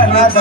ಮನದ